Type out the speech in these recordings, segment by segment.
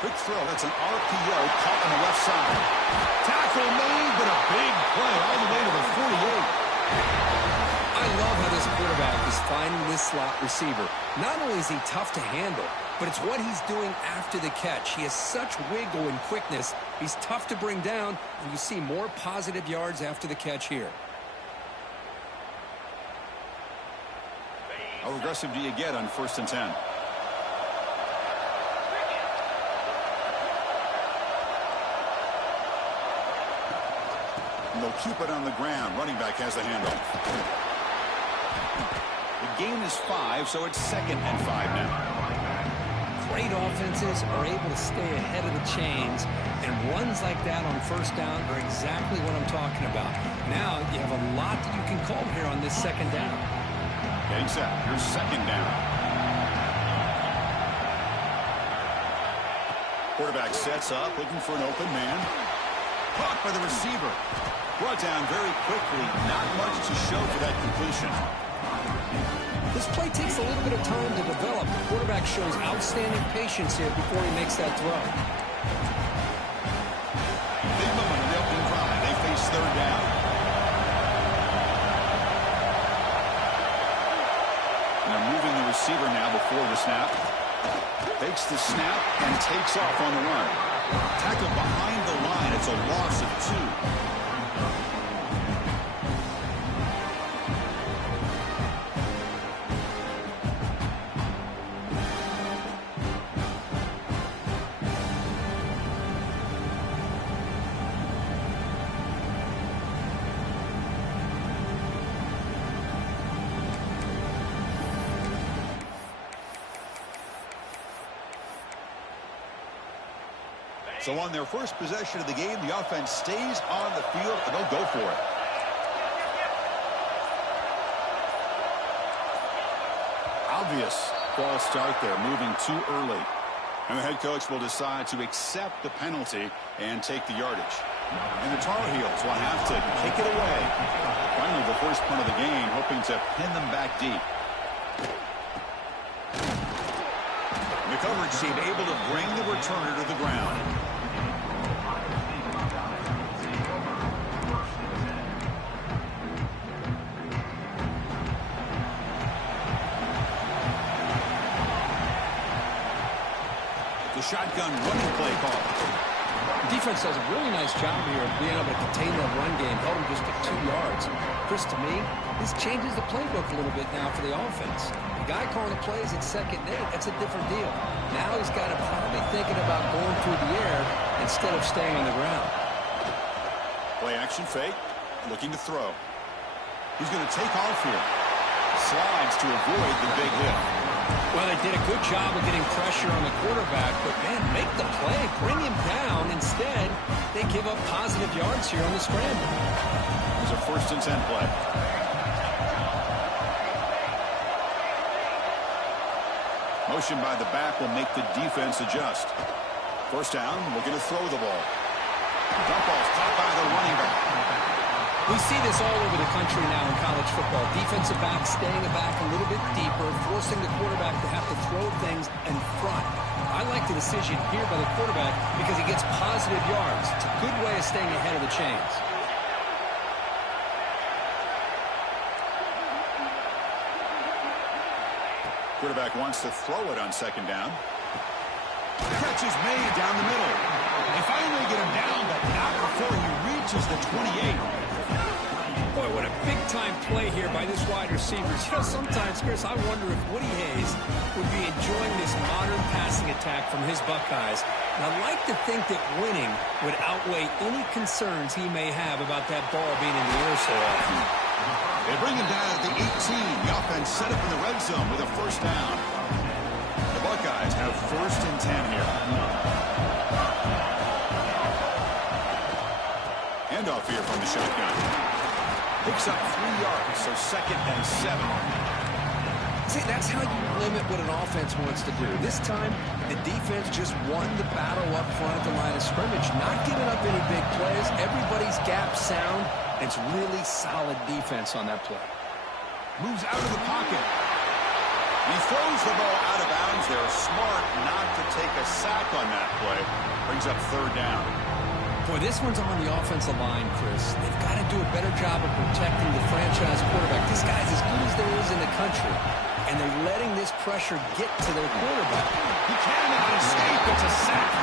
Quick throw. That's an RPO caught on the left side. Tackle made, but a big play all the way to the 48. I love how this quarterback is finding this slot receiver. Not only is he tough to handle, but it's what he's doing after the catch. He has such wiggle and quickness. He's tough to bring down, and you see more positive yards after the catch here. How aggressive do you get on 1st and 10? And they'll keep it on the ground. Running back has the handoff. The gain is 5, so it's 2nd and 5 now. Great offenses are able to stay ahead of the chains, and runs like that on 1st down are exactly what I'm talking about. Now you have a lot that you can call here on this 2nd down. Getting set. Here's 2nd down. Quarterback sets up, looking for an open man. Caught by the receiver. Brought down very quickly. Not much to show for that completion. This play takes a little bit of time to develop. The quarterback shows outstanding patience here before he makes that throw. Big moment in the opening drive. They face 3rd down. And they're moving the receiver now before the snap. Takes the snap and takes off on the run. Tackled behind the line. It's a loss of 2. So on their first possession of the game, the offense stays on the field, and they'll go for it. Obvious false start there, moving too early. And the head coach will decide to accept the penalty and take the yardage. And the Tar Heels will have to kick it away. Finally, the first punt of the game, hoping to pin them back deep. And the coverage team able to bring the returner to the ground. Shotgun running play call. The defense does a really nice job here of being able to contain that run game, held him just at 2 yards. Chris, to me, this changes the playbook a little bit now for the offense. The guy calling the plays at 2nd and 8, that's a different deal. Now he's got to probably thinking about going through the air instead of staying on the ground. Play action fake, looking to throw. He's going to take off here. Slides to avoid the big hit. Well, they did a good job of getting pressure on the quarterback, but, man, make the play, bring him down. Instead, they give up positive yards here on the scramble. It's a 1st and 10 play. Motion by the back will make the defense adjust. 1st down, looking to throw the ball. Dump ball's caught by the running back. We see this all over the country now in college football. Defensive backs staying back a little bit deeper, forcing the quarterback to have to throw things in front. I like the decision here by the quarterback because he gets positive yards. It's a good way of staying ahead of the chains. Quarterback wants to throw it on 2nd down. Catch is made down the middle. They finally get him down, but not before he reaches the 28. Boy, what a big-time play here by this wide receiver. You know, sometimes, Chris, I wonder if Woody Hayes would be enjoying this modern passing attack from his Buckeyes. And I'd like to think that winning would outweigh any concerns he may have about that ball being in the air so often. They bring him down at the 18. The offense set up in the red zone with a 1st down. The Buckeyes have 1st and 10 here. Handoff here from the shotgun. Picks up 3 yards, so 2nd and 7. See, that's how you limit what an offense wants to do. This time, the defense just won the battle up front at the line of scrimmage, not giving up any big plays. Everybody's gap sound. It's really solid defense on that play. Moves out of the pocket. He throws the ball out of bounds. They're smart not to take a sack on that play. Brings up third down. Boy, this one's on the offensive line, Chris. They've got to do a better job of protecting the franchise quarterback. This guy's as good as there is in the country, and they're letting this pressure get to their quarterback. He cannot escape. It's a sack.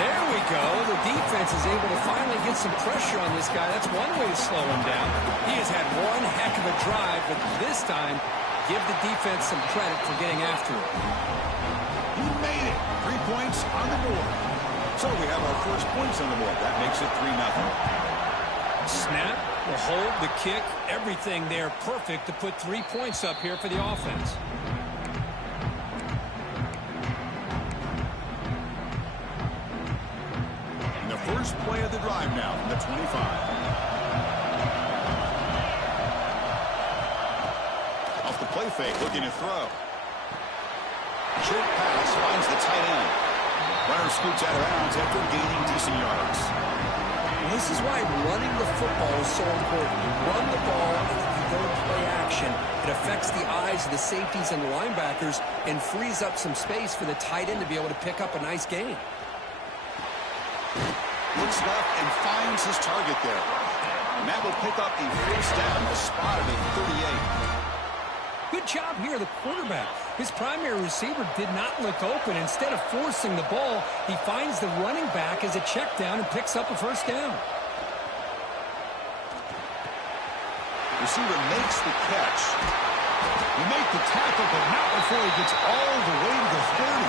There we go. The defense is able to finally get some pressure on this guy. That's one way to slow him down. He has had one heck of a drive, but this time, give the defense some credit for getting after it. He made it. 3 points on the board. So we have our first points on the board. That makes it 3-0. Snap, the hold, the kick, everything there perfect to put 3 points up here for the offense. And the first play of the drive now from the 25. Off the play fake, looking to throw. Short pass finds the tight end. Runner scoots out of bounds after gaining decent yards. This is why running the football is so important. You run the ball, and if you don't play action, it affects the eyes of the safeties and the linebackers and frees up some space for the tight end to be able to pick up a nice gain. Looks left and finds his target there. And that will pick up a first down, a spot at the 38. Good job here, the quarterback. His primary receiver did not look open. Instead of forcing the ball, he finds the running back as a check down and picks up a first down. Receiver makes the catch. He made the tackle, but not before he gets all the way to the 30.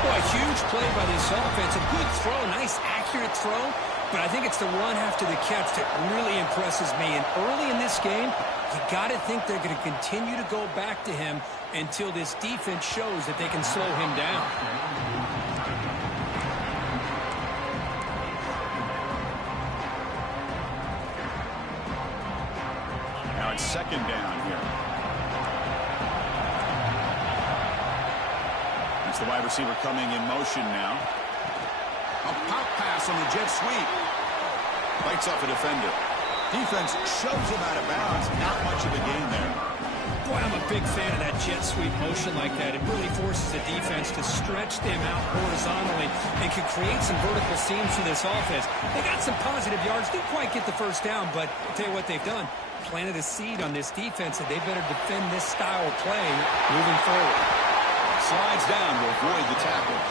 Boy, a huge play by this offense. A good throw, nice accurate throw. But I think it's the run after the catch that really impresses me. And early in this game, you got to think they're going to continue to go back to him until this defense shows that they can slow him down. Now it's second down here. That's the wide receiver coming in motion now. A pop pass on the jet sweep. Bites off a defender. Defense shoves him out of bounds. Not much of a gain there. Boy, I'm a big fan of that jet sweep motion like that. It really forces the defense to stretch them out horizontally and can create some vertical seams for this offense. They got some positive yards. Didn't quite get the first down, but I'll tell you what they've done. Planted a seed on this defense that they better defend this style of play moving forward. Slides down to avoid the tackle.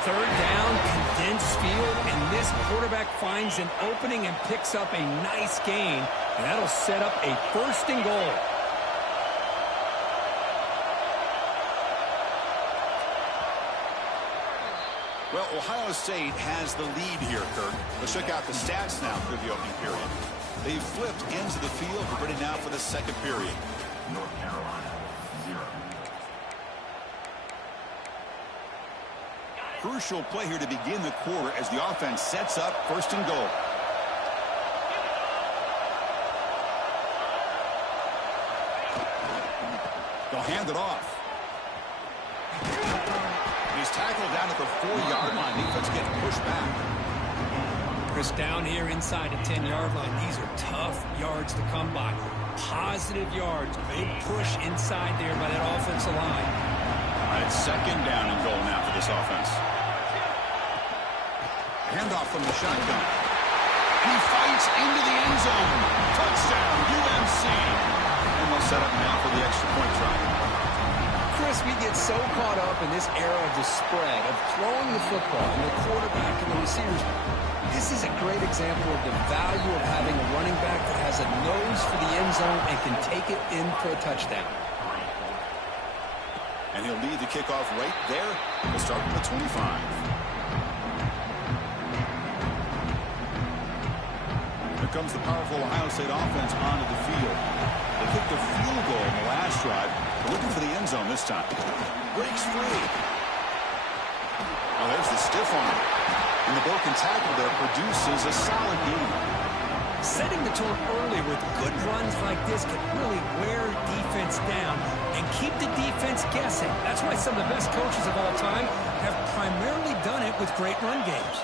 Third down, condensed field, and this quarterback finds an opening and picks up a nice gain, and that'll set up a first and goal. Well, Ohio State has the lead here, Kirk. Let's check out the stats now through the opening period. They've flipped ends of the field. We're ready now for the second period. North Carolina, 0. Crucial play here to begin the quarter as the offense sets up first and goal. They'll hand it off. He's tackled down at the 4-yard line. Defense getting pushed back. Chris, down here inside the 10-yard line, these are tough yards to come by. Positive yards. Big push inside there by that offensive line. All right, second down and goal now for this offense. Handoff from the shotgun. And he fights into the end zone. Touchdown, UNC. And they'll set up now for the extra point try. Chris, we get so caught up in this era of the spread, of throwing the football, and the quarterback and the receivers. This is a great example of the value of having a running back that has a nose for the end zone and can take it in for a touchdown. And he'll lead the kickoff right there. We'll start from the 25. Here comes the powerful Ohio State offense onto the field. They kicked a field goal in the last drive. They're looking for the end zone this time. Breaks free. Oh, there's the stiff arm. And the broken tackle there produces a solid game. Setting the tone early with good runs like this can really wear defense down and keep the defense guessing. That's why some of the best coaches of all time have primarily done it with great run games.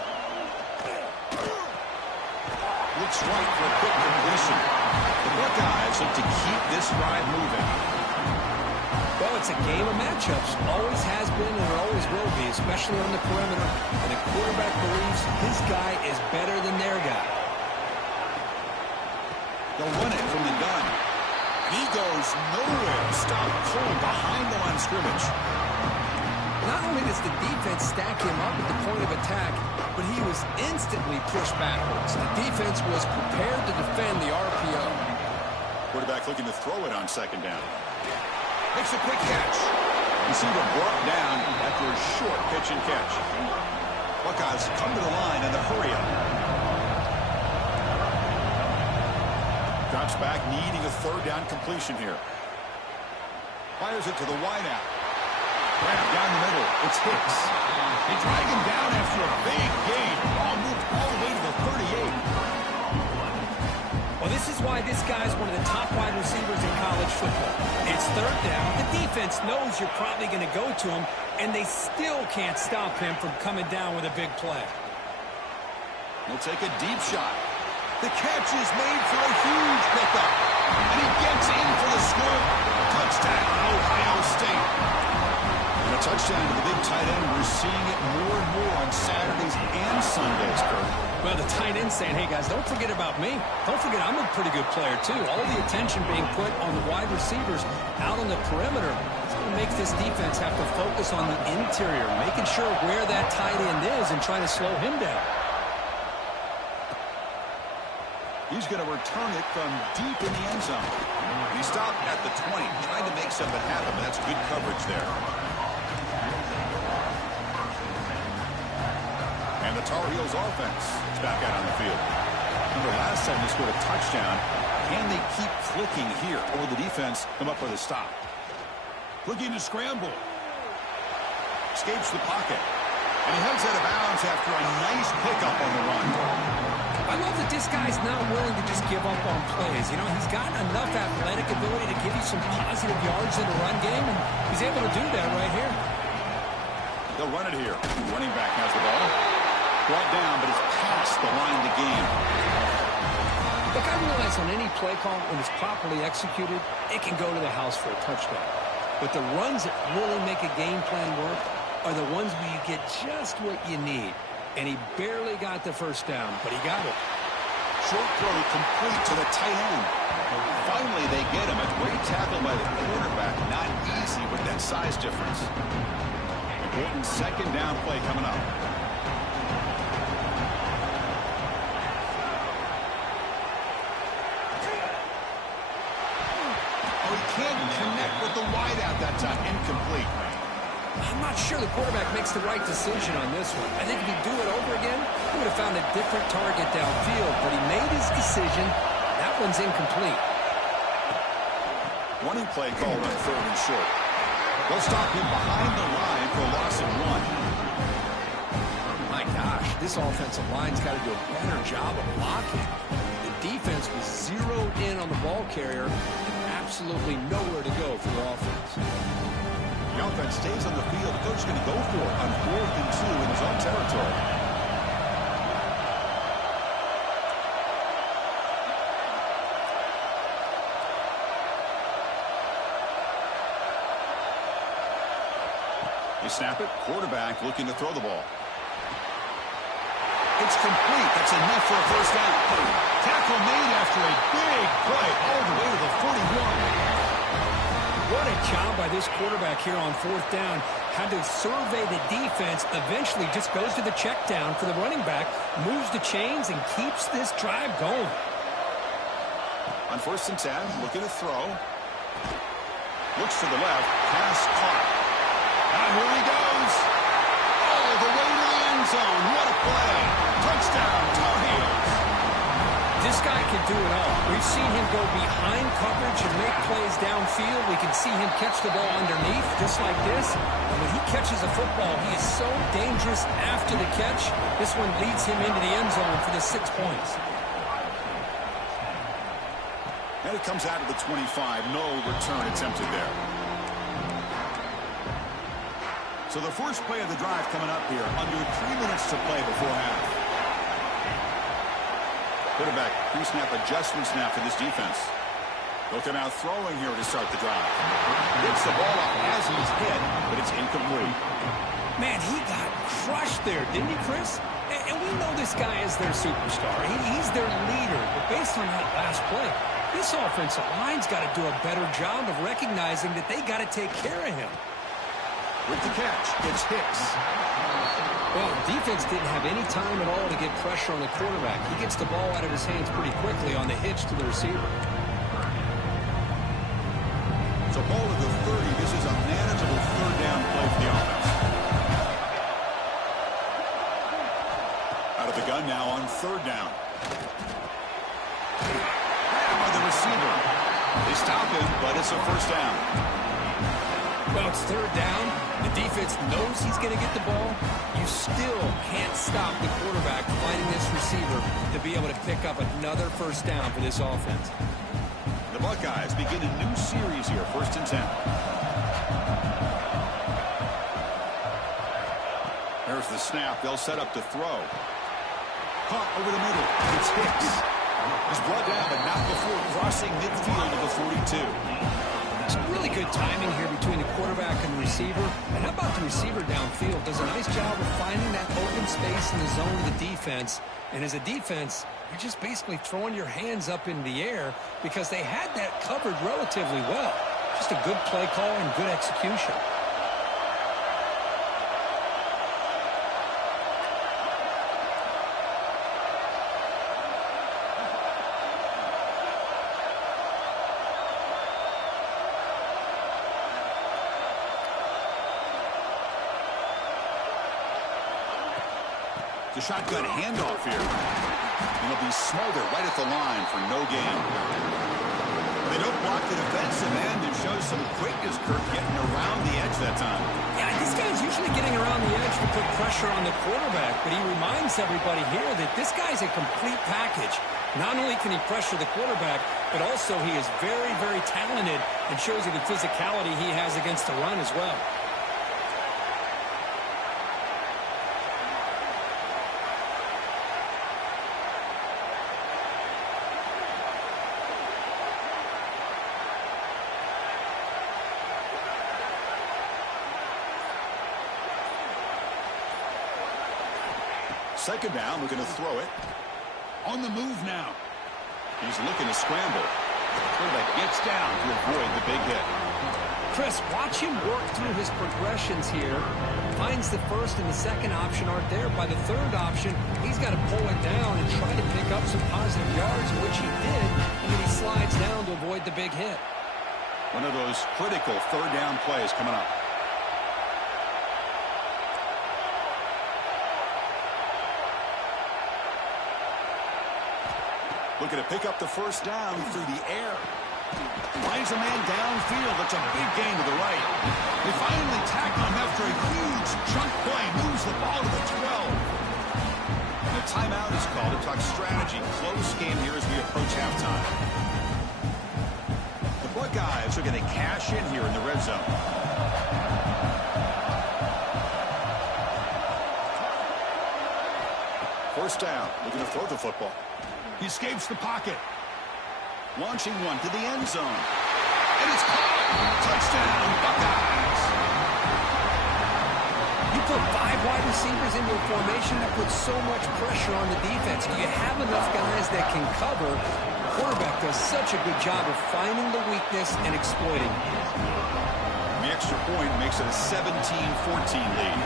Looks right for a quick completion. The Buckeyes look to keep this drive moving. Well, it's it's a game of matchups. Always has been and it always will be, especially on the perimeter. And the quarterback believes his guy is better than their guy. They'll run it from the gun. He goes nowhere. Stop cold behind the line of scrimmage. Not only does the defense stack him up at the point of attack, but he was instantly pushed backwards. The defense was prepared to defend the RPO. Quarterback looking to throw it on second down. Makes a quick catch. Receiver brought down after a short pitch and catch. Buckeyes come to the line in the hurry up. Drops back, needing a third down completion here. Fires it to the wideout. Grab down the middle. It's Hicks. They drag him down after a big gain. Ball moved all the way to the 38. Well, this is why this guy's one of the top wide receivers in college football. It's third down. The defense knows you're probably going to go to him, and they still can't stop him from coming down with a big play. He'll take a deep shot. The catch is made for a huge pickup. And he gets in for the score. Touchdown, Ohio State. And a touchdown to the big tight end. We're seeing it more and more on Saturdays and Sundays, Kurt. Well, the tight end saying, hey, guys, don't forget about me. Don't forget I'm a pretty good player, too. All the attention being put on the wide receivers out on the perimeter. It's going to make this defense have to focus on the interior, making sure where that tight end is and trying to slow him down. He's going to return it from deep in the end zone. He stopped at the 20, trying to make something happen, but that's good coverage there. And the Tar Heels offense is back out on the field. Remember last time they scored a touchdown. Can they keep clicking here? Or will the defense come up with a stop? Looking to scramble. Escapes the pocket. And he heads out of bounds after a nice pickup on the run. I love that this guy's not willing to just give up on plays. You know, he's got enough athletic ability to give you some positive yards in the run game, and he's able to do that right here. They'll run it here. Running back has the ball. Brought down, but it's past the line of the game. Look, I realize on any play call, when it's properly executed, it can go to the house for a touchdown. But the runs that really make a game plan work are the ones where you get just what you need. And he barely got the first down, but he got it. Short throw complete to the tight end. Finally, they get him. A great tackle by the quarterback. Not easy with that size difference. Important second down play coming up. Oh, he can't connect with the wideout that time. Incomplete. I'm not sure the quarterback makes the right decision on this one. I think if he'd do it over again, he would have found a different target downfield. But he made his decision. That one's incomplete. Running play called on third and short. They'll stop him behind the line for a loss of 1. My gosh, this offensive line's got to do a better job of blocking. The defense was zeroed in on the ball carrier and absolutely nowhere to go for the offense. The offense stays on the field. The coach is going to go for it on 4th and 2 in his own territory. They snap it. Quarterback looking to throw the ball. It's complete. That's enough for a first down. Tackle made after a big play all the way to the 41. What a job by this quarterback here on 4th down. Had to survey the defense, eventually just goes to the check down for the running back, moves the chains, and keeps this drive going. On 1st and 10, looking to throw. Looks to the left, pass caught. And here he goes. All the way to the end zone. What a play. Touchdown, Tar Heels. This guy can do it all. We've seen him go behind coverage and make plays downfield. We can see him catch the ball underneath, just like this. And when he catches a football, he is so dangerous after the catch. This one leads him into the end zone for the 6 points. And it comes out of the 25. No return attempted there. So the first play of the drive coming up here. Under 3 minutes to play before half. Quarterback pre-snap adjustments now for this defense. They'll come out throwing here to start the drive. Gets the ball up as he's hit, but it's incomplete. Man, he got crushed there, didn't he, Chris? And we know this guy is their superstar. He's their leader. But based on that last play, this offensive line's got to do a better job of recognizing that they got to take care of him. With the catch, it's Hicks. Well, defense didn't have any time at all to get pressure on the quarterback. He gets the ball out of his hands pretty quickly on the hitch to the receiver. So ball at the 30. This is a manageable third down play for the offense. Out of the gun now on third down. Grabbed by the receiver. They stop him, but it's a first down. Well, it's third down. The defense knows he's going to get the ball. You still can't stop the quarterback finding this receiver to be able to pick up another first down for this offense. The Buckeyes begin a new series here, 1st and 10. There's the snap. They'll set up to throw. Caught over the middle. It's Hicks. He's brought down, but not before crossing midfield of the 42. Some really good timing here between the quarterback and the receiver. And how about the receiver downfield? Does a nice job of finding that open space in the zone of the defense. And as a defense, you're just basically throwing your hands up in the air because they had that covered relatively well. Just a good play call and good execution. The shotgun handoff here. And it'll be smothered right at the line for no gain. They don't block the defensive end and show some quickness, Kirk, getting around the edge that time. Yeah, this guy's usually getting around the edge to put pressure on the quarterback, but he reminds everybody here that this guy's a complete package. Not only can he pressure the quarterback, but also he is very, very talented and shows you the physicality he has against the run as well. Second down, looking to throw it. On the move now. He's looking to scramble. Quarterback gets down to avoid the big hit. Chris, watch him work through his progressions here. Finds the first and the second option aren't there. By the third option, he's got to pull it down and try to pick up some positive yards, which he did, and then he slides down to avoid the big hit. One of those critical third down plays coming up. Looking to pick up the first down through the air. Finds a man downfield. That's a big gain to the right. They finally tackle him after a huge chunk play. Moves the ball to the 12. And a timeout is called to talk strategy. Close game here as we approach halftime. The Buckeyes are going to cash in here in the red zone. First down. Looking to throw the football. He escapes the pocket. Launching one to the end zone. And it's caught. Touchdown, Buckeyes. You put 5 wide receivers into a formation that puts so much pressure on the defense. Do you have enough guys that can cover? The quarterback does such a good job of finding the weakness and exploiting it. The extra point makes it a 17-14 lead.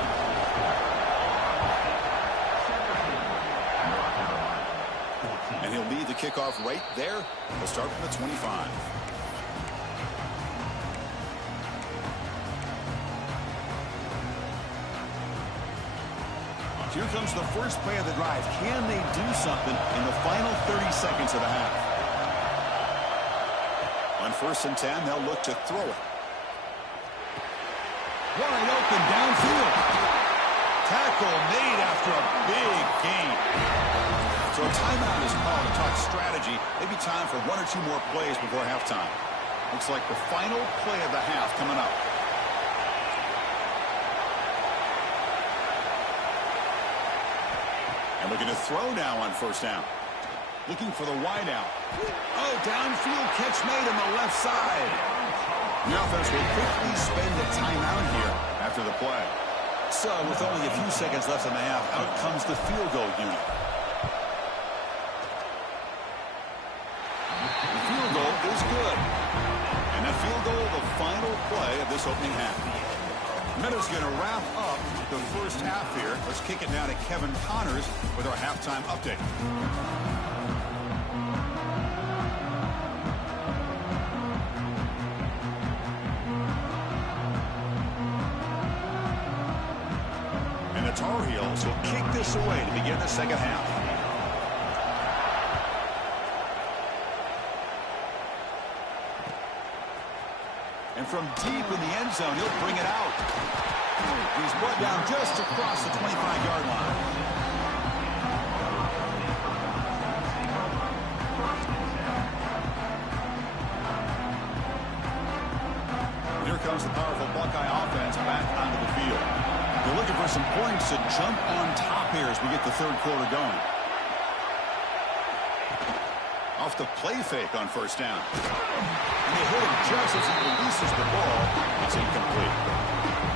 And he'll lead the kickoff right there. We'll start from the 25. Here comes the first play of the drive. Can they do something in the final 30 seconds of the half? On 1st and 10, they'll look to throw it. Wide open downfield. Tackle made after a big gain. So a timeout is called to talk strategy. Maybe time for 1 or 2 more plays before halftime. Looks like the final play of the half coming up. And looking to throw now on 1st down. Looking for the wide out. Oh, downfield catch made on the left side. The offense will quickly spend a timeout here after the play. So with only a few seconds left in the half, out comes the field goal unit. The field goal is good. And that field goal, the final play of this opening half. Minutes going to wrap up the first half here. Let's kick it now to Kevin Connors with our halftime update. And the Tar Heels will kick this away to begin the second half. And from deep in the end zone, he'll bring it out. He's brought down just across the 25-yard line. Here comes the powerful Buckeye offense back onto the field. They're looking for some points to jump on top here as we get the third quarter going. Off the play fake on first down. And they hit him just as he releases the ball. It's incomplete.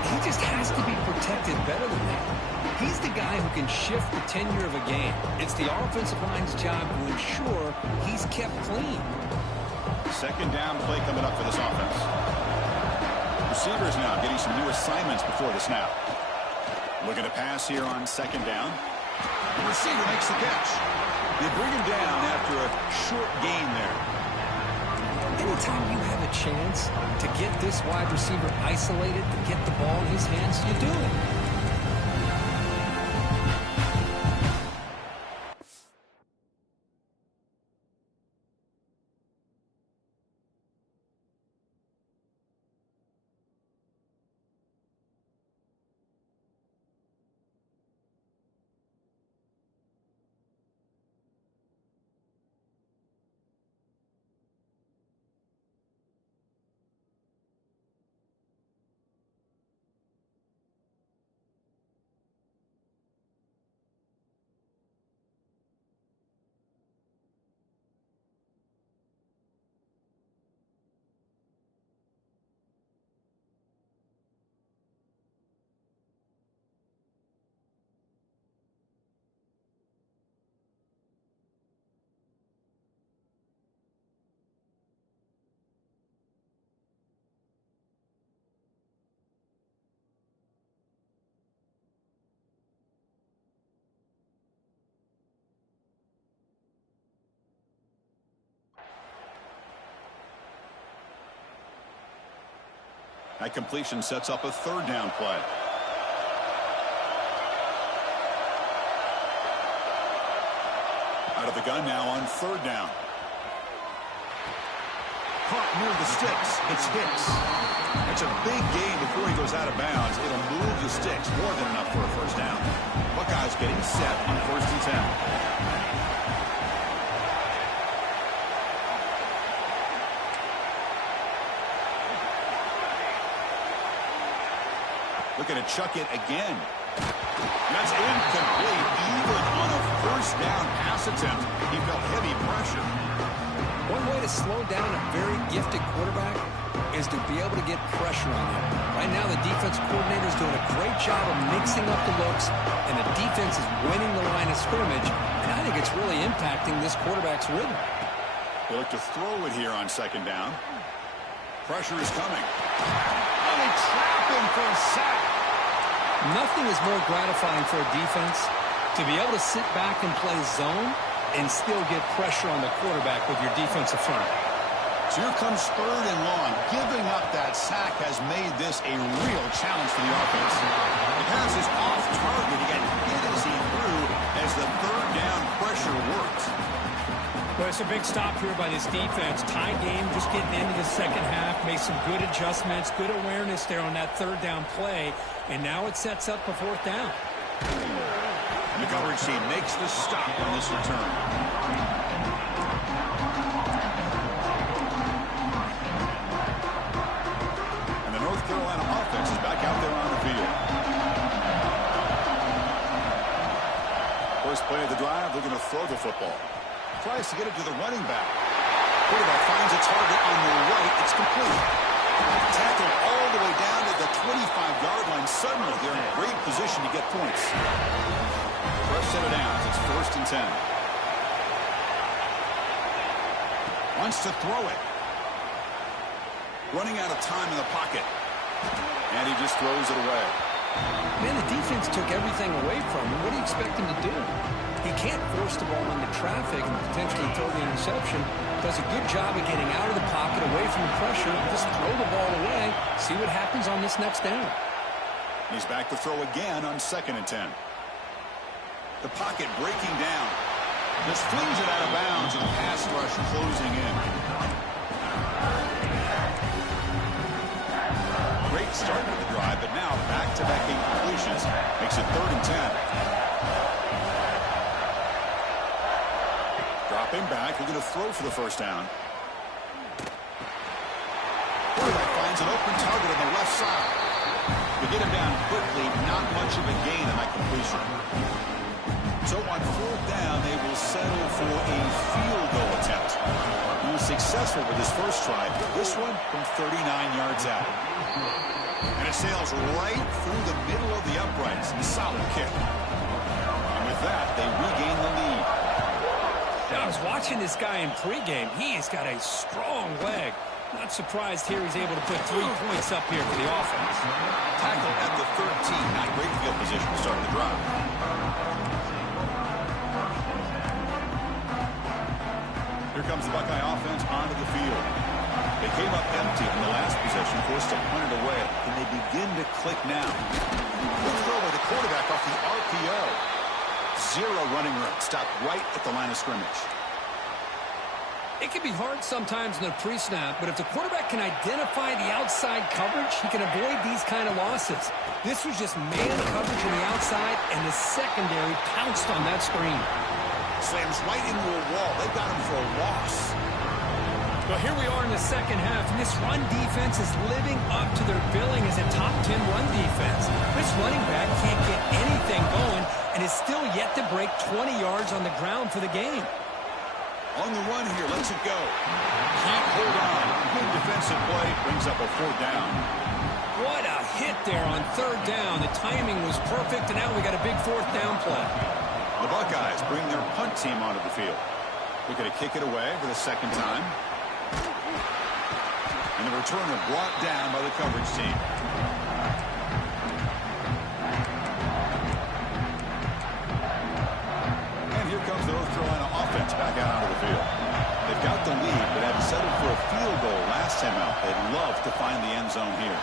He just has to be protected better than that. He's the guy who can shift the tenure of a game. It's the offensive line's job to ensure he's kept clean. Second down play coming up for this offense. Receivers now getting some new assignments before the snap. Looking to pass here on second down. The receiver makes the catch. They bring him down after a short gain there. Anytime you have a chance to get this wide receiver isolated, to get the ball in his hands, you do it. That completion sets up a third down play. Out of the gun now on third down. Caught near the sticks. It's Hicks. It's a big gain before he goes out of bounds. It'll move the sticks. More than enough for a first down. Buckeyes getting set on first and 10. Looking to chuck it again. That's incomplete. Even on a first down pass attempt, he felt heavy pressure. One way to slow down a very gifted quarterback is to be able to get pressure on him. Right now, the defense coordinator is doing a great job of mixing up the looks, and the defense is winning the line of scrimmage, and I think it's really impacting this quarterback's rhythm. They look to throw it here on second down. Pressure is coming. And they trap him for a sack. Nothing is more gratifying for a defense to be able to sit back and play zone and still get pressure on the quarterback with your defensive front. So here comes third and long. Giving up that sack has made this a real challenge for the offense. The pass is off target. He got hit as he threw as the third down pressure worked. Well, it's a big stop here by this defense. Tie game, just getting into the second half. Made some good adjustments, good awareness there on that third down play. And now it sets up a fourth down. And the coverage team makes the stop on this return. And the North Carolina offense is back out there on the field. First play of the drive, they're going to throw the football. tries to get it to the running back. Quarterback finds a target on the right. It's complete. Tackled all the way down to the 25-yard line. Suddenly, they're in great position to get points. First set of downs. It's 1st and 10. Wants to throw it. Running out of time in the pocket. And he just throws it away. Man, the defense took everything away from him. What do you expect him to do? He can't force the ball into traffic and potentially throw the interception. Does a good job of getting out of the pocket, away from the pressure, and just throw the ball away. See what happens on this next down. He's back to throw again on 2nd and 10. The pocket breaking down. Just flings it out of bounds, and the pass rush closing in. Great start to the drive, but now back-to-back incompletions makes it 3rd and 10. Dropping back, looking to throw for the first down. Quarterback finds an open target on the left side. To get him down quickly, not much of a gain on that completion. So on 4th down, they will settle for a field goal attempt. He was successful with his first try. This one from 39 yards out. And it sails right through the middle of the uprights. A solid kick. And with that, they regain the lead. I was watching this guy in pregame. He has got a strong leg. Not surprised here he's able to put 3 points up here for the offense. Tackled at the 13. Not great field position to start the drive. Here comes the Buckeye offense onto the field. They came up empty in the last possession, forced to punt it away. And they begin to click now. Good throw by the quarterback off the RPO. 0 running room. Stopped right at the line of scrimmage. It can be hard sometimes in the pre-snap, but if the quarterback can identify the outside coverage, he can avoid these kind of losses. This was just man coverage on the outside, and the secondary pounced on that screen. Slams right into a wall. They got him for a loss. Well, here we are in the second half, and this run defense is living up to their billing as a top 10 run defense. This running back can't get anything going and is still yet to break 20 yards on the ground for the game. On the run here, lets it go. Can't hold on. Good defensive play, brings up a 4th down. What a hit there on 3rd down. The timing was perfect, and now we got a big 4th down play. The Buckeyes bring their punt team onto the field. They're going to kick it away for the 2nd time. And the returner brought down by the coverage team. And here comes the North Carolina offense back out onto the field. They've got the lead, but had settled for a field goal last time out. They'd love to find the end zone here.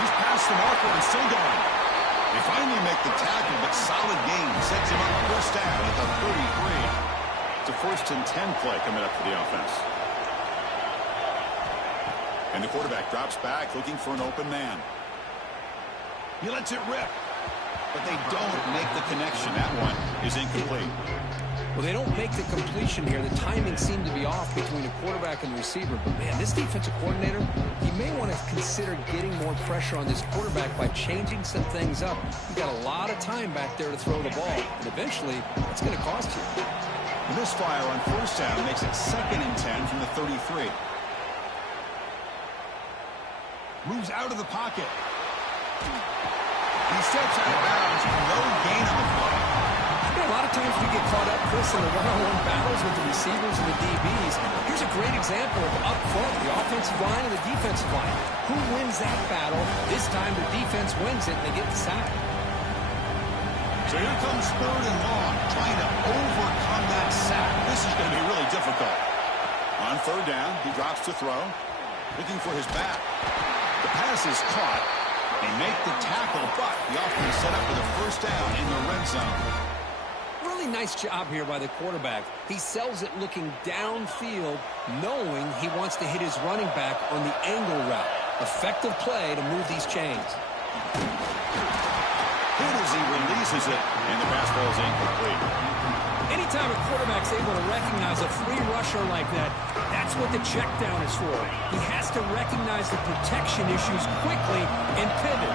He's past the marker and still going. They finally make the tackle, but solid gain sets him up 1st down at the 33. It's a 1st and 10 play coming up for the offense. And the quarterback drops back, looking for an open man. He lets it rip, but they don't make the connection. That one is incomplete. Well, they don't make the completion here. The timing seemed to be off between the quarterback and the receiver. But, man, this defensive coordinator, he may want to consider getting more pressure on this quarterback by changing some things up. You've got a lot of time back there to throw the ball, and eventually it's going to cost you. The misfire on 1st down makes it 2nd and 10 from the 33. Moves out of the pocket. He steps out of bounds. No gain on the play. A lot of times we get caught up, Chris, in the one-on-one battles with the receivers and the DBs. Here's a great example of up front, the offensive line and the defensive line. Who wins that battle? This time the defense wins it, and they get the sack. So here comes 3rd and long, trying to overcome that sack. This is going to be really difficult. On 3rd down, he drops to throw, looking for his back. The pass is caught. They make the tackle, but the offense set up with a 1st down in the red zone. Really nice job here by the quarterback. He sells it looking downfield, knowing he wants to hit his running back on the angle route. Effective play to move these chains. Hit as he releases it, and the pass ball is incomplete. Anytime a quarterback's able to recognize a free rusher like that, that's what the check down is for. He has to recognize the protection issues quickly and pivot.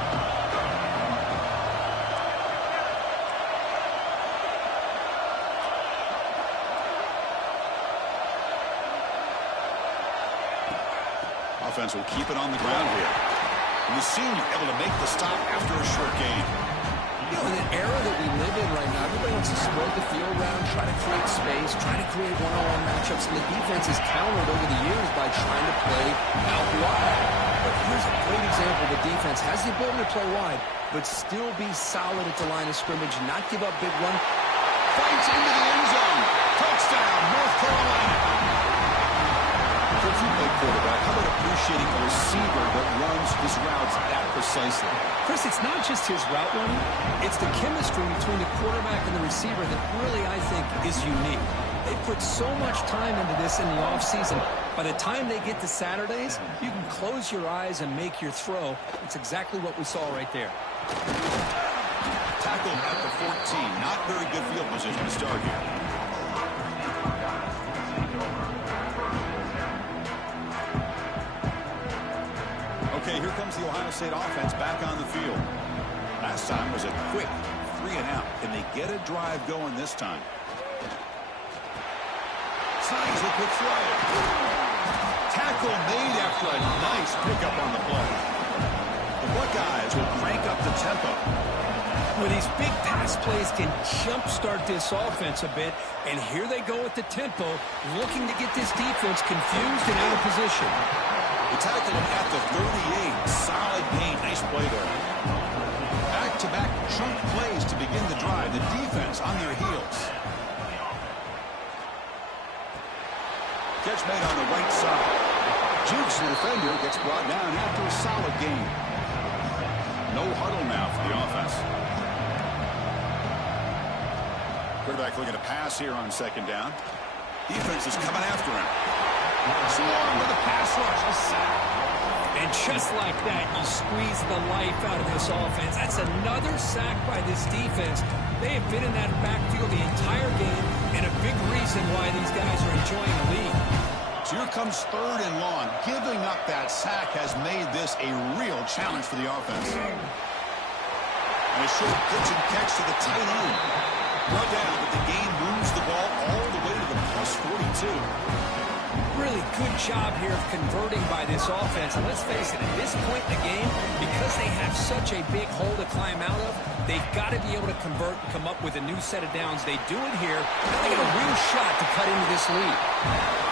offense will keep it on the ground here. And the senior able to make the stop after a short gain. You know, in an era that we live in right now, everybody wants to spread the field around, try to create space, try to create one-on-one matchups, and the defense has countered over the years by trying to play out wide. But here's a great example. The defense has the ability to play wide, but still be solid at the line of scrimmage, not give up big run. Fights into the end zone. Touchdown, North Carolina. If you play quarterback, how about appreciating a receiver that runs his routes that precisely? Chris, it's not just his route running. It's the chemistry between the quarterback and the receiver that really, I think, is unique. They put so much time into this in the offseason. By the time they get to Saturdays, you can close your eyes and make your throw. It's exactly what we saw right there. Tackled at the 14. Not very good field position to start here. Okay, here comes the Ohio State offense back on the field. Last time was a quick 3-and-out. Can they get a drive going this time? Signs a quick throw. Tackle made after a nice pickup on the play. The Buckeyes will crank up the tempo. Well, these big pass plays can jumpstart this offense a bit, and here they go with the tempo, looking to get this defense confused and out of position. They tackle him at the 38. Solid gain. Nice play there. Back-to-back chunk plays to begin the drive. The defense on their heels. Catch made on the right side. Jukes, the defender, gets brought down after a solid gain. No huddle now for the offense. Quarterback looking to pass here on second down. Defense is coming after him. Sloan with a pass rush, a sack. And just like that, you squeeze the life out of this offense. That's another sack by this defense. They have been in that backfield the entire game, and a big reason why these guys are enjoying the lead. So here comes third and long. Giving up that sack has made this a real challenge for the offense. And a short pitch and catch to the tight end. Brought down, but the game moves the ball all the way to the plus 42. Really good job here of converting by this offense. And let's face it, at this point in the game, because they have such a big hole to climb out of, they've got to be able to convert and come up with a new set of downs. They do it here. Now they get a real shot to cut into this lead.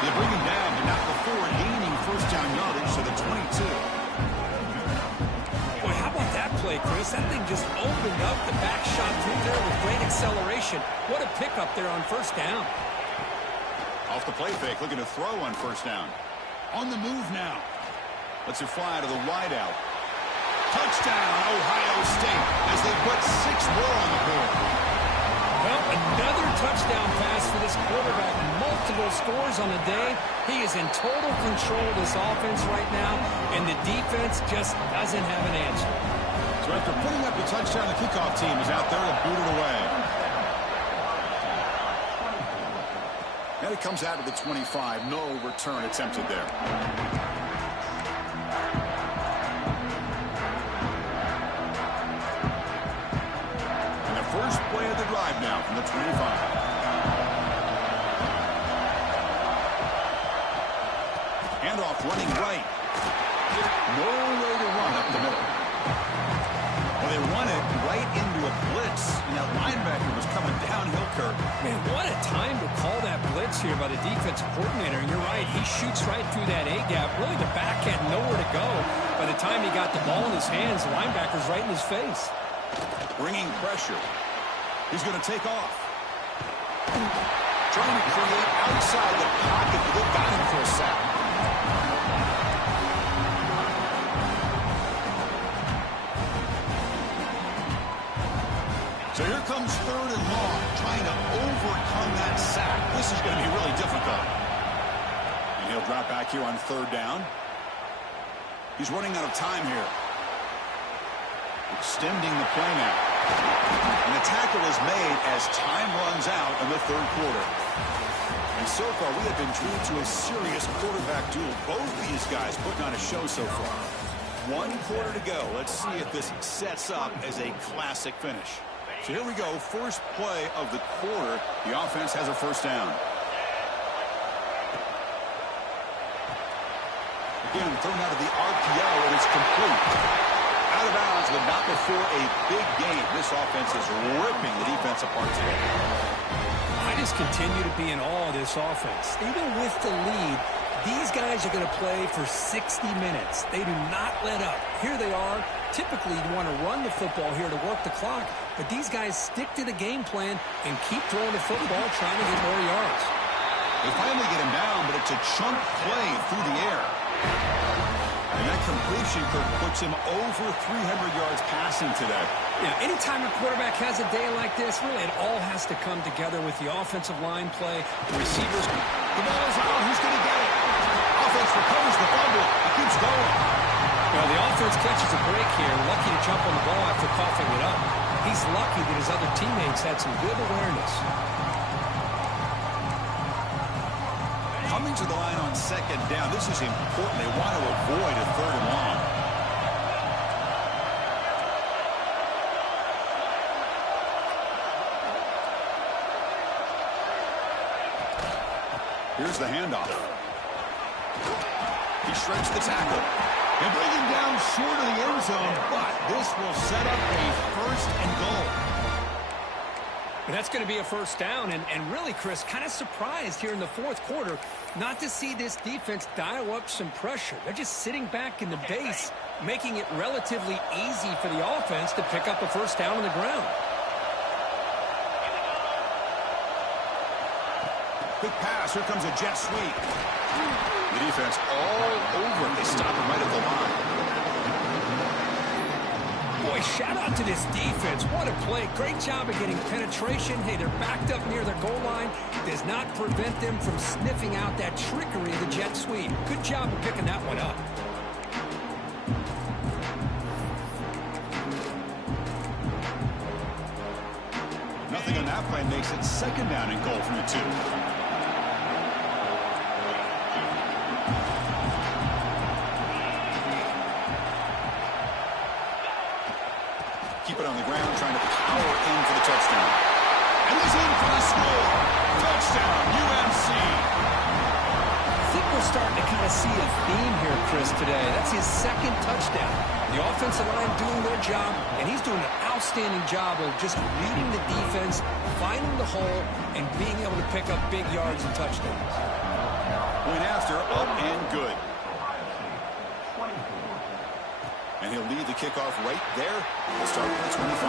They bring him down, but not before gaining first down yardage to the 22. Boy, how about that play, Chris? That thing just opened up the back shot through there with great acceleration. What a pickup there on first down. Off the play fake, looking to throw on first down. On the move now. Lets it fly to the wideout. Touchdown, Ohio State, as they put 6 more on the board. Well, another touchdown pass for this quarterback. Multiple scores on the day. He is in total control of this offense right now, and the defense just doesn't have an answer. So after putting up the touchdown, the kickoff team is out there to boot it away. And it comes out of the 25. No return attempted there. And the first play of the drive now from the 25. Handoff running right. No way to run up the middle. Well, they run it right into a blitz, and that linebacker was coming downhill, Kirk. Man, what a time to call that blitz here by the defensive coordinator. And you're right, he shoots right through that A-gap. Really, the back had nowhere to go. By the time he got the ball in his hands, the linebacker's right in his face. Bringing pressure. He's going to take off. Trying to create outside the pocket, but they got him for a sack. So here comes third and long, trying to overcome that sack. This is going to be really difficult. And he'll drop back here on third down. He's running out of time here. Extending the play now. And the tackle is made as time runs out in the third quarter. And so far, we have been treated to a serious quarterback duel. Both these guys putting on a show so far. 1 quarter to go. Let's see if this sets up as a classic finish. So here we go, first play of the quarter. The offense has a first down. Again, thrown out of the RPO, and it's complete. Out of bounds, but not before a big game. This offense is ripping the defense apart today. I just continue to be in awe of this offense. Even with the lead, these guys are going to play for 60 minutes. They do not let up. Here they are. Typically, you want to run the football here to work the clock, but these guys stick to the game plan and keep throwing the football, trying to get more yards. They finally get him down, but it's a chunk play through the air. And that completion puts him over 300 yards passing today. Yeah, anytime a quarterback has a day like this, really it all has to come together with the offensive line play, the receivers. The ball is out. Who's going to get it? Offense recovers the fumble. It keeps going. Well, the offense catches a break here, lucky to jump on the ball after coughing it up. He's lucky that his other teammates had some good awareness. Coming to the line on second down. This is important. They want to avoid a third and long. Here's the handoff. He shreds the tackle. And bring him down short of the end zone, but this will set up a first and goal. But that's going to be a first down, and really, Chris, kind of surprised here in the fourth quarter not to see this defense dial up some pressure. They're just sitting back in the base, making it relatively easy for the offense to pick up a first down on the ground. Quick pass. Here comes a jet sweep. The defense all over. They stop him right at the line. Boy, shout out to this defense. What a play. Great job of getting penetration. Hey, they're backed up near their goal line. Does not prevent them from sniffing out that trickery of the jet sweep. Good job of picking that one up. Nothing on that play makes it second down and goal from the 2. Keep it on the ground, trying to power in for the touchdown. And he's in for the score. Touchdown, UNC. I think we're starting to kind of see a theme here, Chris, today. That's his second touchdown. The offensive line doing their job, and he's doing an outstanding job of just reading the defense, finding the hole, and being able to pick up big yards and touchdowns. Point after, up and good. And he'll lead the kickoff right there. We'll start with the 25.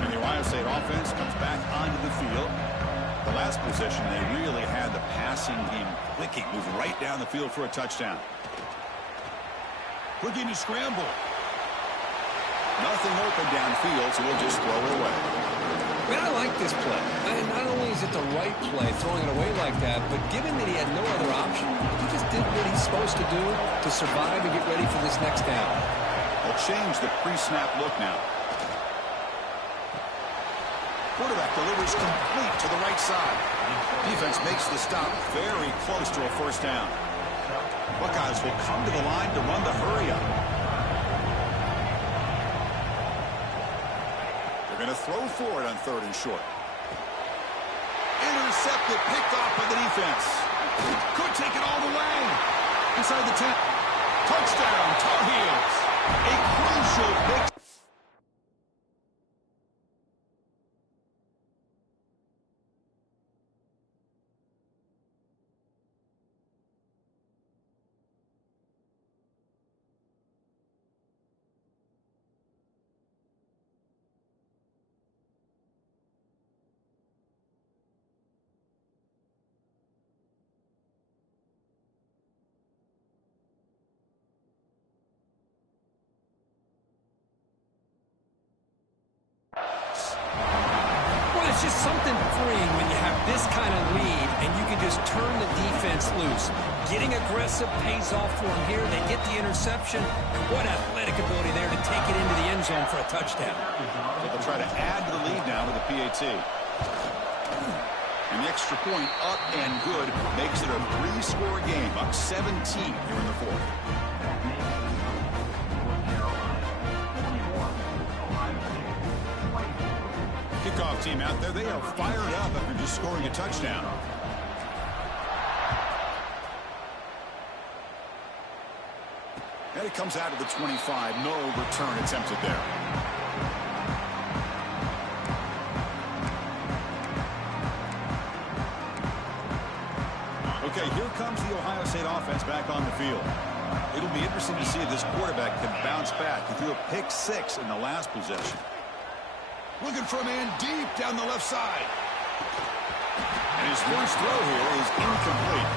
And the Ohio State offense comes back onto the field. The last possession, they really had the passing game clicking, move right down the field for a touchdown. Looking to scramble. Nothing open downfield, so we'll just throw it away. Man, I like this play. And not only is it the right play, throwing it away like that, but given that he had no other option, he just did what he's supposed to do to survive and get ready for this next down. They'll change the pre-snap look now. Quarterback delivers complete to the right side. Defense makes the stop very close to a first down. Buckeyes will come to the line to run the hurry-up. They're going to throw for it on third and short. Intercepted, picked off by the defense. Could take it all the way. Inside the 10. Touchdown, Tar Heels. A crucial pick. It's just something freeing when you have this kind of lead and you can just turn the defense loose. Getting aggressive pays off for them here. They get the interception. And what athletic ability there to take it into the end zone for a touchdown. So they'll try to add to the lead now with the PAT. And the extra point up and good makes it a 3-score game, up 17 here in the fourth. Kickoff team out there, they are fired up after just scoring a touchdown. And it comes out of the 25. No return attempted there. Okay, here comes the Ohio State offense back on the field. It'll be interesting to see if this quarterback can bounce back. He threw a pick 6 in the last possession. Looking for a man deep down the left side. And his first throw here is incomplete.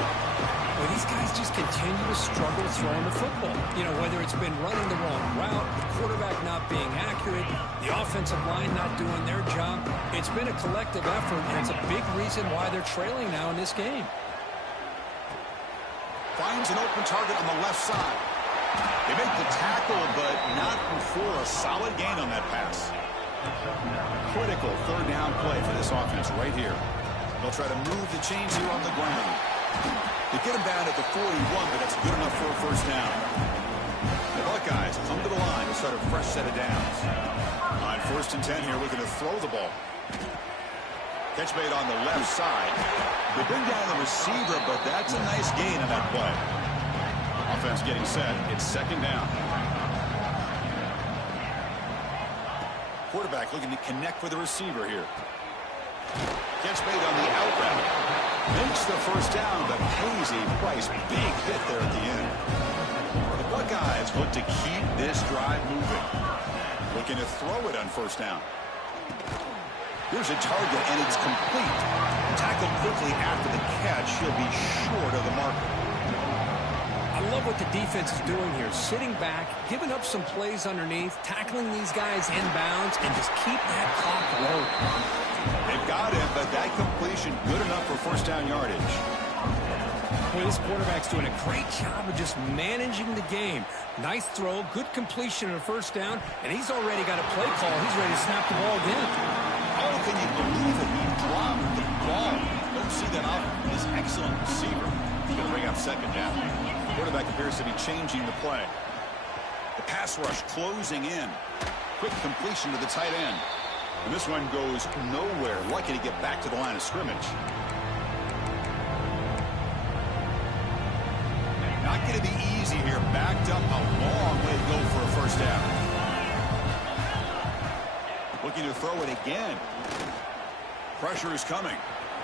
Well, these guys just continue to struggle throwing the football. You know, whether it's been running the wrong route, the quarterback not being accurate, the offensive line not doing their job. It's been a collective effort, and it's a big reason why they're trailing now in this game. Finds an open target on the left side. They make the tackle, but not before a solid gain on that pass. Critical third down play for this offense right here. They'll try to move the chains here on the ground. They get him down at the 41, but that's good enough for a first down. The Buckeyes come to the line to start a fresh set of downs. On 1st and 10 here, looking to throw the ball. Catch made on the left side. They bring down the receiver, but that's a nice gain on that play. Offense getting set. It's 2nd down. Quarterback looking to connect with the receiver here. Catch made on the out route. Makes the first down, but pays a price. Big hit there at the end. The Buckeyes look to keep this drive moving. Looking to throw it on 1st down. Here's a target, and it's complete. Tackled quickly after the catch. He'll be short of the marker. I love what the defense is doing here. Sitting back, giving up some plays underneath, tackling these guys inbounds, and just keep that clock rolling. They've got him, but that completion good enough for 1st down yardage. Boy, this quarterback's doing a great job of just managing the game. Nice throw, good completion on a 1st down, and he's already got a play call. He's ready to snap the ball again. Oh, can you believe it? He dropped the ball. Don't see that off this excellent receiver. He's going to bring up 2nd down. The quarterback appears to be changing the play. The pass rush closing in. Quick completion to the tight end. And this one goes nowhere. Lucky to get back to the line of scrimmage. Not going to be easy here. Backed up a long way to go for a 1st down. Looking to throw it again. Pressure is coming.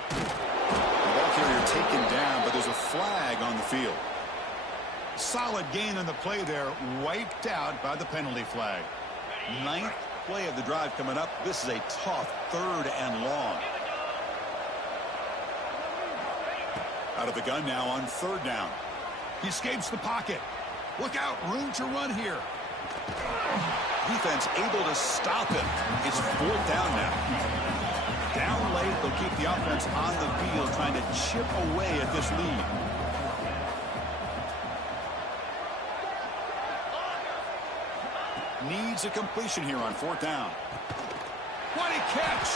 The ball carrier taken down, but there's a flag on the field. Solid gain on the play there. Wiped out by the penalty flag. 9th play of the drive coming up. This is a tough 3rd and long. Out of the gun now on 3rd down. He escapes the pocket. Look out, room to run here. Defense able to stop him. It's 4th down now. Down late, they'll keep the offense on the field trying to chip away at this lead. Needs a completion here on 4th down. What a catch!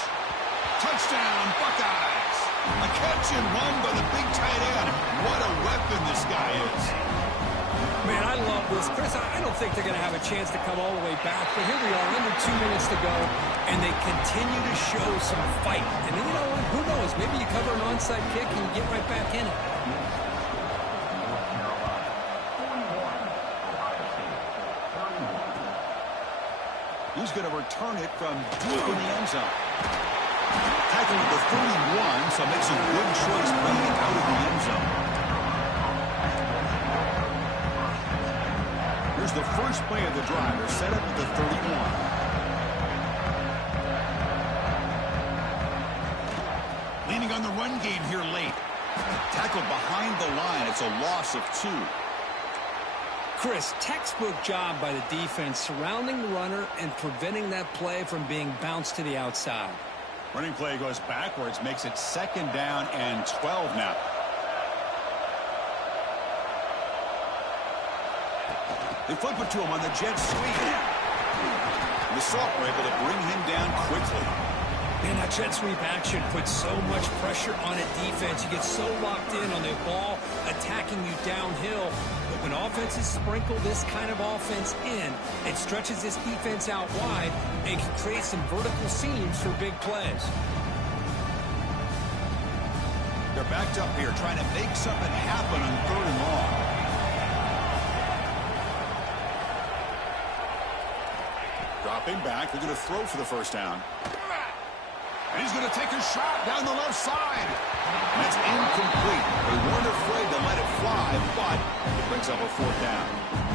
Touchdown, Buckeyes! A catch and run by the big tight end. What a weapon this guy is. Man, I love this. Chris, I don't think they're going to have a chance to come all the way back, but here we are, under 2 minutes to go, and they continue to show some fight. And then, you know what? Who knows? Maybe you cover an onside kick and you get right back in it. He's going to return it from deep in the end zone. Tackling at the 31, so makes a good choice bringing it out of the end zone. Here's the first play of the drive. They're set up at the 31. Leaning on the run game here late. Tackled behind the line. It's a loss of 2. Chris, textbook job by the defense surrounding the runner and preventing that play from being bounced to the outside. Running play goes backwards, makes it 2nd down and 12 now. They flip it to him on the jet sweep. And the Salt were able to bring him down quickly. Man, that jet sweep action puts so much pressure on a defense. You get so locked in on the ball attacking you downhill. But when offenses sprinkle this kind of offense in, it stretches this defense out wide and can create some vertical seams for big plays. They're backed up here trying to make something happen on 3rd and long. Dropping back. They're going to throw for the first down. And he's going to take a shot down the left side. And it's incomplete. They weren't afraid to let it fly, but it brings up a 4th down.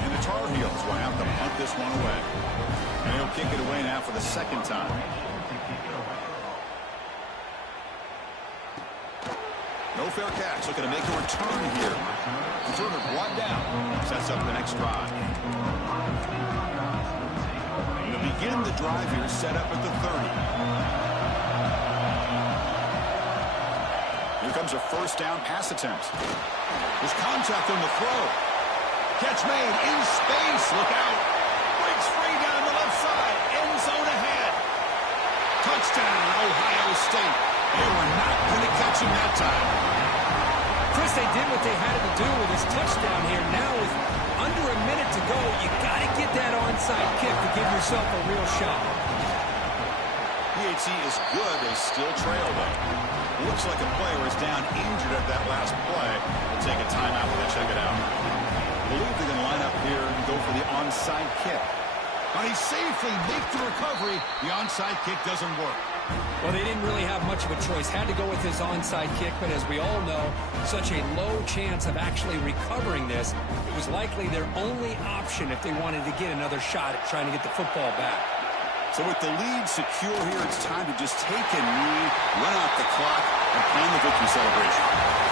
And the Tar Heels will have to punt this one away. And he'll kick it away now for the 2nd time. No fair catch. Looking to make a return here. Returner brought down. Sets up the next drive. And to begin the drive here, set up at the 30. Here comes a 1st down pass attempt. There's contact on the throw. Catch made in space. Look out. Breaks free down the left side. End zone ahead. Touchdown, Ohio State. They were not going to catch him that time. Chris, they did what they had to do with his touchdown here. Now with under a minute to go, you got to get that onside kick to give yourself a real shot. PAT is good. They still trail, though. Looks like a player is down injured at that last play. We'll take a timeout when they check it out. I believe they're going to line up here and go for the onside kick. But he safely makes the recovery. The onside kick doesn't work. Well, they didn't really have much of a choice. Had to go with his onside kick, but as we all know, such a low chance of actually recovering this. It was likely their only option if they wanted to get another shot at trying to get the football back. So with the lead secure here, it's time to just take a knee, run out the clock, and plan the victory celebration.